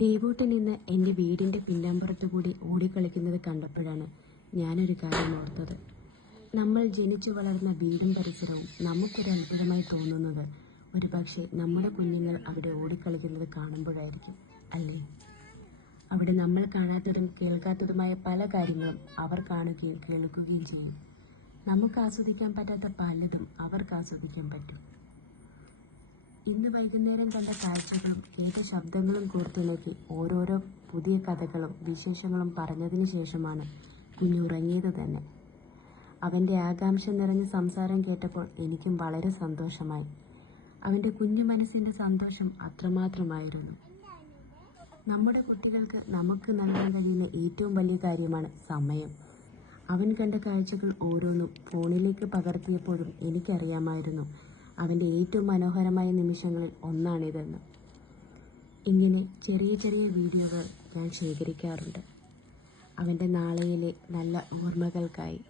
ദേവൂട്ടൻ ഇന്ന് എൻ്റെ വീടിൻ്റെ പിന്നാമ്പുറത്തുകൂടി ഓടിക്കളിക്കുന്നത് കണ്ടപ്പോഴാണ് ഞാനൊരു കാര്യം ഓർത്തത്. നമ്മൾ ജനിച്ചു വളർന്ന വീടും പരിസരവും നമുക്കൊരു അത്ഭുതമായി തോന്നുന്നത് ഒരുപക്ഷെ നമ്മുടെ കുഞ്ഞുങ്ങൾ അവിടെ ഓടിക്കളിക്കുന്നത് കാണുമ്പോഴായിരിക്കും, അല്ലേ? അവിടെ നമ്മൾ കാണാത്തതും കേൾക്കാത്തതുമായ പല കാര്യങ്ങളും അവർ കാണുകയും കേൾക്കുകയും ചെയ്യും. നമുക്ക് ആസ്വദിക്കാൻ പറ്റാത്ത പലതും അവർക്ക് ആസ്വദിക്കാൻ പറ്റും. ഇന്ന് വൈകുന്നേരം കണ്ട കാഴ്ചകളും കേട്ട ശബ്ദങ്ങളും കോർത്തിണക്കി ഓരോരോ പുതിയ കഥകളും വിശേഷങ്ങളും പറഞ്ഞതിന് ശേഷമാണ് കുഞ്ഞുറങ്ങിയത് തന്നെ. അവൻ്റെ ആകാംക്ഷ നിറഞ്ഞ സംസാരം കേട്ടപ്പോൾ എനിക്കും വളരെ സന്തോഷമായി. അവൻ്റെ കുഞ്ഞു മനസ്സിൻ്റെ സന്തോഷം അത്രമാത്രമായിരുന്നു. നമ്മുടെ കുട്ടികൾക്ക് നമുക്ക് നൽകാൻ കഴിയുന്ന ഏറ്റവും വലിയ കാര്യമാണ് സമയം. അവൻ കണ്ട കാഴ്ചകൾ ഓരോന്നും ഫോണിലേക്ക് പകർത്തിയപ്പോഴും എനിക്കറിയാമായിരുന്നു അവൻ്റെ ഏറ്റവും മനോഹരമായ നിമിഷങ്ങളിൽ ഒന്നാണിതെന്ന്. ഇങ്ങനെ ചെറിയ ചെറിയ വീഡിയോകൾ ഞാൻ ശേഖരിക്കാറുണ്ട് അവൻ്റെ നാളെയിലെ നല്ല ഓർമ്മകൾക്കായി.